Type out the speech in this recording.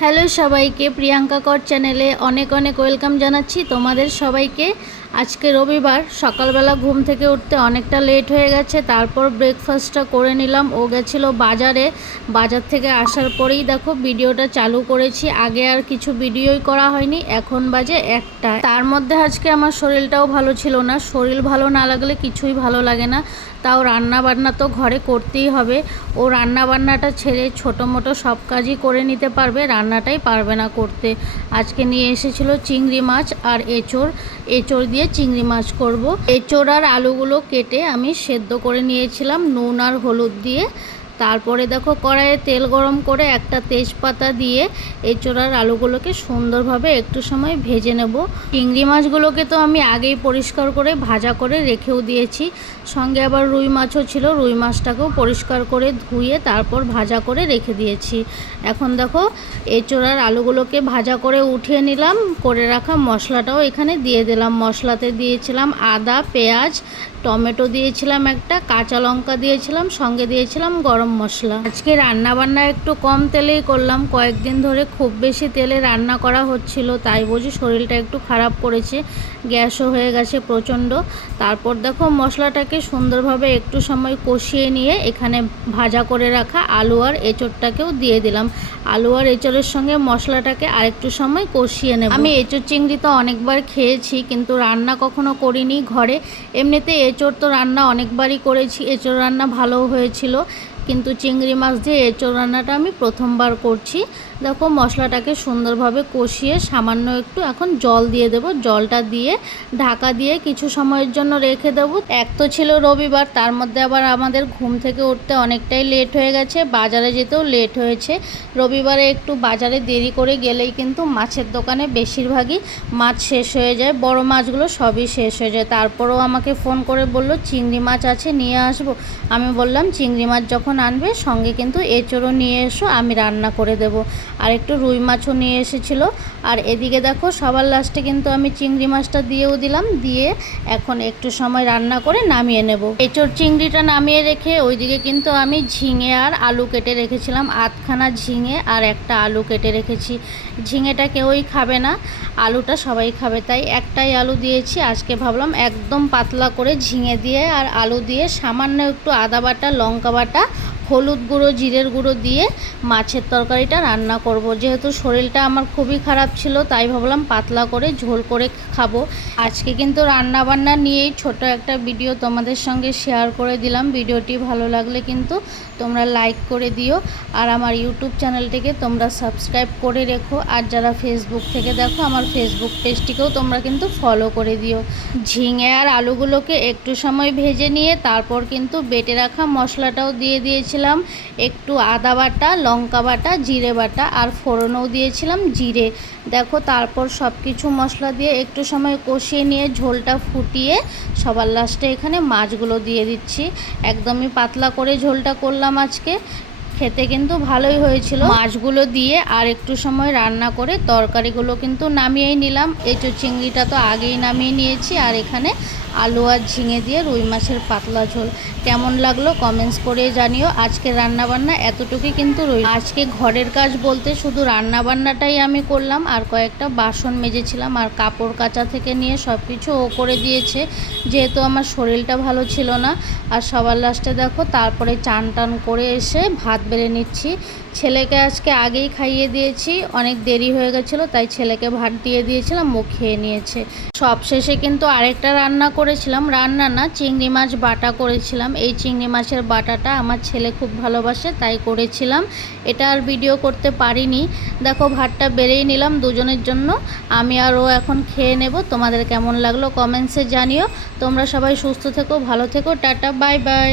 Hello সবাইকে, প্রিয়াঙ্কা কর চ্যানেলে অনেক অনেক ওয়েলকাম জানাচ্ছি তোমাদের সবাইকে। আজকে রবিবার, সকালবেলা ঘুম থেকে উঠতে অনেকটা লেট হয়ে গেছে। তারপর ব্রেকফাস্টটা করে নিলাম। ও গেছিলো বাজারে, বাজার থেকে আসার পরেই দেখো ভিডিওটা চালু করেছি। আগে আর কিছু ভিডিওই করা হয়নি। এখন বাজে 1টা। তার মধ্যে আজকে আমার শরীরটাও ভালো ছিল না। শরীর ভালো না লাগলে কিছুই ভালো লাগে না। তাও রান্না বান্না তো ঘরে করতেই হবে। ও রান্না বান্নাটা ছেড়ে ছোটো মোটো সব কাজই করে নিতে পারবে, রান্নাটাই পারবে না করতে। আজকে নিয়ে এসেছিল চিংড়ি মাছ আর এঁচোড় দিয়ে চিংড়ি মাছ করব। এঁচোড় আর আলুগুলো কেটে আমি সেদ্ধ করে নিয়েছিলাম নুন আর হলুদ দিয়ে। তারপরে দেখো কড়াইয়ে তেল গরম করে একটা তেজপাতা দিয়ে এঁচোড় আর আলুগুলোকে সুন্দরভাবে একটু সময় ভেজে নেব। চিংড়ি মাছগুলোকে তো আমি আগেই পরিষ্কার করে ভাজা করে রেখেও দিয়েছি। সঙ্গে আবার রুই মাছও ছিল, রুই মাছটাকেও পরিষ্কার করে ধুয়ে তারপর ভাজা করে রেখে দিয়েছি। এখন দেখো এঁচোড় আর আলুগুলোকে ভাজা করে উঠিয়ে নিলাম। করে রাখা মশলাটাও এখানে দিয়ে দিলাম। মশলাতে দিয়েছিলাম আদা, পেঁয়াজ, টমেটো দিয়েছিলাম, একটা কাঁচা লঙ্কা দিয়েছিলাম, সঙ্গে দিয়েছিলাম গরম মশলা। আজকে রান্না বান্না একটু কম তেলেই করলাম। কয়েকদিন ধরে খুব বেশি তেলে রান্না করা হচ্ছিল, তাই বুঝি শরীরটা একটু খারাপ করেছে, গ্যাসও হয়ে গেছে প্রচণ্ড। তারপর দেখো মশলাটাকে সুন্দরভাবে একটু সময় কষিয়ে নিয়ে এখানে ভাজা করে রাখা আলু আর এঁচোড়টাকেও দিয়ে দিলাম। আলু আর এঁচোড়ের সঙ্গে মশলাটাকে আরেকটু সময় কষিয়ে নেব। আমি এঁচোড় চিংড়ি তো অনেকবার খেয়েছি, কিন্তু রান্না কখনো করিনি ঘরে। এমনিতে এঁচোড় তো রান্না অনেকবারই করেছি, এঁচোড় রান্না ভালোও হয়েছিল, কিন্তু চিংড়ি মাছ দিয়ে এঁচোড় রান্নাটা আমি প্রথমবার করছি। দেখো মশলাটাকে সুন্দরভাবে কষিয়ে সামান্য একটু এখন জল দিয়ে দেব। জলটা দিয়ে ঢাকা দিয়ে কিছু সময়ের জন্য রেখে দেব। এক তো ছিল রবিবার, তার মধ্যে আবার আমাদের ঘুম থেকে উঠতে অনেকটাই লেট হয়ে গেছে, বাজারে যেতেও লেট হয়েছে। রবিবারে একটু বাজারে দেরি করে গেলেই কিন্তু মাছের দোকানে বেশিরভাগই মাছ শেষ হয়ে যায়, বড় মাছগুলো সবই শেষ হয়ে যায়। তারপরেও আমাকে ফোন করে বলল চিংড়ি মাছ আছে, নিয়ে আসবো। আমি বললাম চিংড়ি মাছ যখন আনবে সঙ্গে কিন্তু এঁচোড়ও নিয়ে এসো, আমি রান্না করে দেব। আর একটু রুই মাছও নিয়ে এসেছিলো। আর এদিকে দেখো সবার লাস্টে কিন্তু আমি চিংড়ি মাছটা দিয়েও দিলাম। দিয়ে এখন একটু সময় রান্না করে নামিয়ে নেব। এঁচোড় চিংড়িটা নামিয়ে রেখে ওইদিকে কিন্তু আমি ঝিঙে আর আলু কেটে রেখেছিলাম। আধখানা ঝিঙে আর একটা আলু কেটে রেখেছি। ঝিঙেটা কেউই খাবে না, আলুটা সবাই খাবে, তাই একটাই আলু দিয়েছি। আজকে ভাবলাম একদম পাতলা করে ঝিঙে দিয়ে আর আলু দিয়ে সামান্য একটু আদা বাটা, লঙ্কা বাটা, হলুদ গুঁড়ো, জিরের গুঁড়ো দিয়ে মাছের তরকারিটা রান্না করব। যেহেতু শরীরটা আমার খুবই খারাপ ছিল, তাই ভাবলাম পাতলা করে ঝোল করে খাবো। আজকে কিন্তু রান্না বান্না নিয়েই ছোট একটা ভিডিও তোমাদের সঙ্গে শেয়ার করে দিলাম। ভিডিওটি ভালো লাগলে কিন্তু তোমরা লাইক করে দিও, আর আমার ইউটিউব চ্যানেলটিকে তোমরা সাবস্ক্রাইব করে রেখো। আর যারা ফেসবুক থেকে দেখো, আমার ফেসবুক পেজটিকেও তোমরা কিন্তু ফলো করে দিও। ঝিঙে আর আলুগুলোকে একটু সময় ভেজে নিয়ে তারপর কিন্তু বেটে রাখা মশলাটাও দিয়ে দিয়েছিলাম। একটু আদা বাটা, লঙ্কা বাটা, জিরে বাটা, আর ফোড়নও দিয়েছিলাম জিরে। দেখো তারপর সব কিছু মশলা দিয়ে একটু সময় কষিয়ে নিয়ে ঝোলটা ফুটিয়ে সবার লাস্টে এখানে মাছগুলো দিয়ে দিচ্ছি। একদমই পাতলা করে ঝোলটা করলাম আজকে। খেতে কিন্তু ভালোই হয়েছিল। মাছগুলো দিয়ে আর একটু সময় রান্না করে তরকারিগুলো কিন্তু নামিয়েই নিলাম। এঁচোড় চিংড়িটা তো আগেই নামিয়ে নিয়েছি, আর এখানে আলু আর ঝিঙে দিয়ে রুই মাছের পাতলা ঝোল। কেমন লাগলো কমেন্টস করে জানিও। আজকে রান্নাবান্না এতটুকুই কিন্তু রইল। আজকে ঘরের কাজ বলতে শুধু রান্নাবান্নাটাই আমি করলাম, আর কয়েকটা বাসন মেজেছিলাম, আর কাপড় কাচা থেকে নিয়ে সব কিছু ও করে দিয়েছে, যেহেতু আমার শরীরটা ভালো ছিল না। আর সবার লাস্টে দেখো তারপরে চান টান করে এসে ভাত বেড়ে নিচ্ছি। ছেলেকে আজকে আগেই খাইয়ে দিয়েছি, অনেক দেরি হয়ে গেছিলো, তাই ছেলেকে ভাত দিয়ে দিয়েছিলাম, ও খেয়ে নিয়েছে। সব শেষে কিন্তু আরেকটা রান্না করেছিলাম, রান্না না, চিংড়ি মাছ বাটা করেছিলাম। এই চিংড়ি মাছের বাটাটা আমার ছেলে খুব ভালোবাসে, তাই করেছিলাম। এটা আর ভিডিও করতে পারিনি। দেখো ভাতটা বেড়েই নিলাম দুজনের জন্য, আমি আর ও এখন খেয়ে নেব। তোমাদের কেমন লাগলো কমেন্টসে জানিও। তোমরা সবাই সুস্থ থেকো, ভালো থেকো, টাটা, বাই বাই।